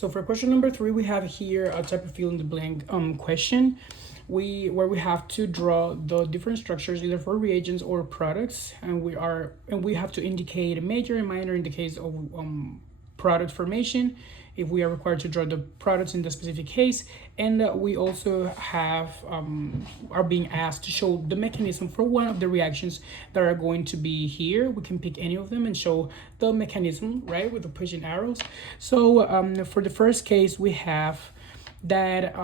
So for question number 3, we have here a type of fill in the blank question. Where we have to draw the different structures either for reagents or products, and we have to indicate a major and minor in the case of product formation if we are required to draw the products in the specific case, and we also have are being asked to show the mechanism for one of the reactions that are going to be here. We can pick any of them and show the mechanism, right, with the pushing arrows. So for the first case, we have that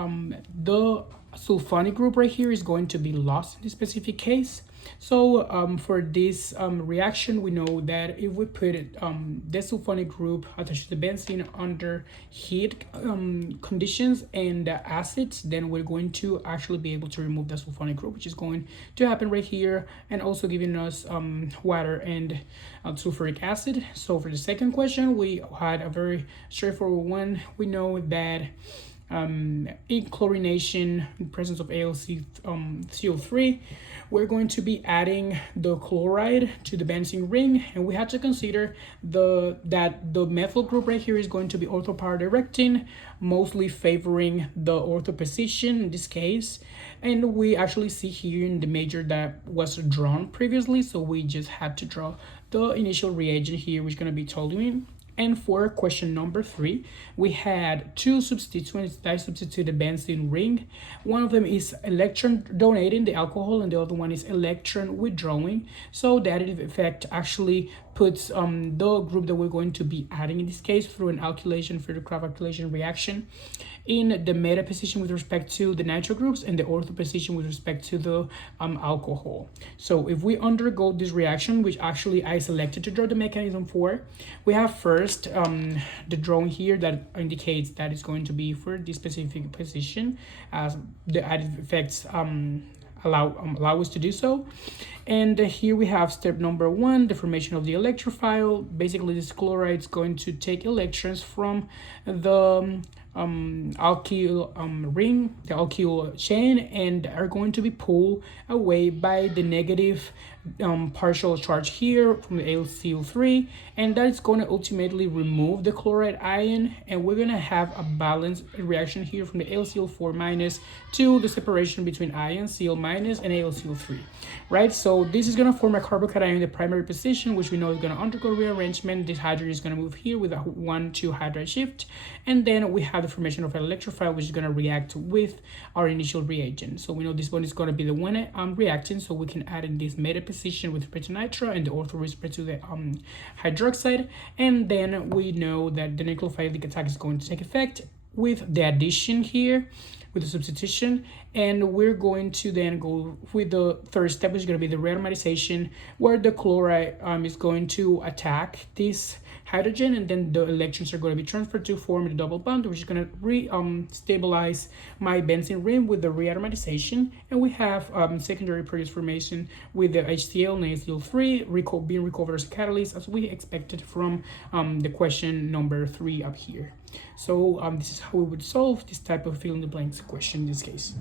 the sulfonic group right here is going to be lost in this specific case. So for this reaction, we know that if we put the sulfonic group attached to the benzene under heat conditions and acids, then we're going to actually be able to remove the sulfonic group, which is going to happen right here, and also giving us water and sulfuric acid. So for the second question, we had a very straightforward one. We know that in chlorination, in presence of AlCO3, we're going to be adding the chloride to the benzene ring, and we have to consider that the methyl group right here is going to be orthopower directing, mostly favoring the ortho position in this case. And we actually see here in the major that was drawn previously, so we just had to draw the initial reagent here, which is going to be toluene. And for question number 3, we had two substituents that substitute the benzene ring. One of them is electron donating the alcohol, and the other one is electron withdrawing. So the additive effect actually puts the group that we're going to be adding in this case through an alkylation, through the Kraft alkylation reaction, in the meta position with respect to the nitro groups and the ortho position with respect to the alcohol. So if we undergo this reaction, which actually I selected to draw the mechanism for, we have first the drawing here that indicates that it's going to be for this specific position, as the additive effects allow us to do so. And here we have step number 1, the formation of the electrophile. Basically, this chloride is going to take electrons from the alkyl ring, the alkyl chain, and are going to be pulled away by the negative partial charge here from the AlCO3, and that is going to ultimately remove the chloride ion, and we're going to have a balanced reaction here from the AlCl4 minus to the separation between ions Cl minus and AlCO3, right? So this is going to form a carbocation in the primary position, which we know is going to undergo rearrangement. This hydrogen is going to move here with a 1,2 hydride shift, and then we have the formation of an electrophile, which is going to react with our initial reagent. So we know this one is going to be the one reactant, so we can add in this meta position with respect to nitro and the ortho with respect to the hydroxide, and then we know that the nucleophilic attack is going to take effect with the addition here, with the substitution, and we're going to then go with the third step, which is going to be the rearomatization, where the chloride is going to attack this hydrogen, and then the electrons are going to be transferred to form a double bond, which is going to stabilize my benzene ring with the rearomatization. And we have secondary product formation with the HCl and HCl3 being recovered as a catalyst, as we expected from the question number 3 up here. So this is how we would solve this type of fill in the blanks question in this case.